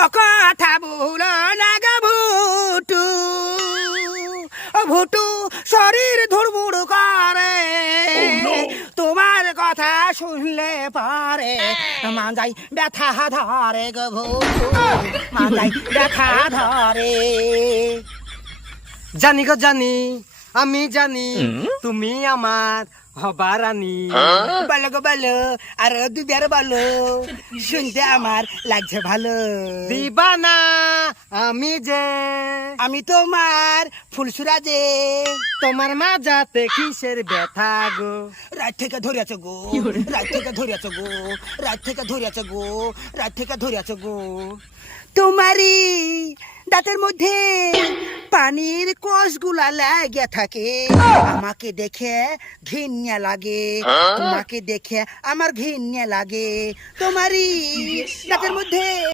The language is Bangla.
ও কথা ভুলো না গো ভুটু, ও ভুটু শরীর ধুড়মুড় করে, তোমার কথা শুনলে পারে মাজাই ব্যথা ধরে গো ভুটু, মাজাই ব্যথা ধরে। জানি গো জানি, আমি জানি তুমি আমার হবা রানী। বলো গো বলো, আর দুবার বলো, শুনতে আমার লাগছে ভালো। দিবানা আমি যে, আমি তোমার ফুলসুরা যে, তোমার মাজাতে কিসের ব্যথা গো? রাত থেকে ধরিয়াছ গো, রাত থেকে ধরিয়াছ গো, রাত থেকে ধরিয়াছ গো, রাত থেকে ধরিয়াছ গো। তোমারই দাঁতের মধ্যে পানির কোষগুলা লাগিয়া থাকে, আমাকে দেখে ঘৃণা লাগে, তোমাকে দেখে আমার ঘৃণা লাগে। তোমারই দাঁতের মধ্যে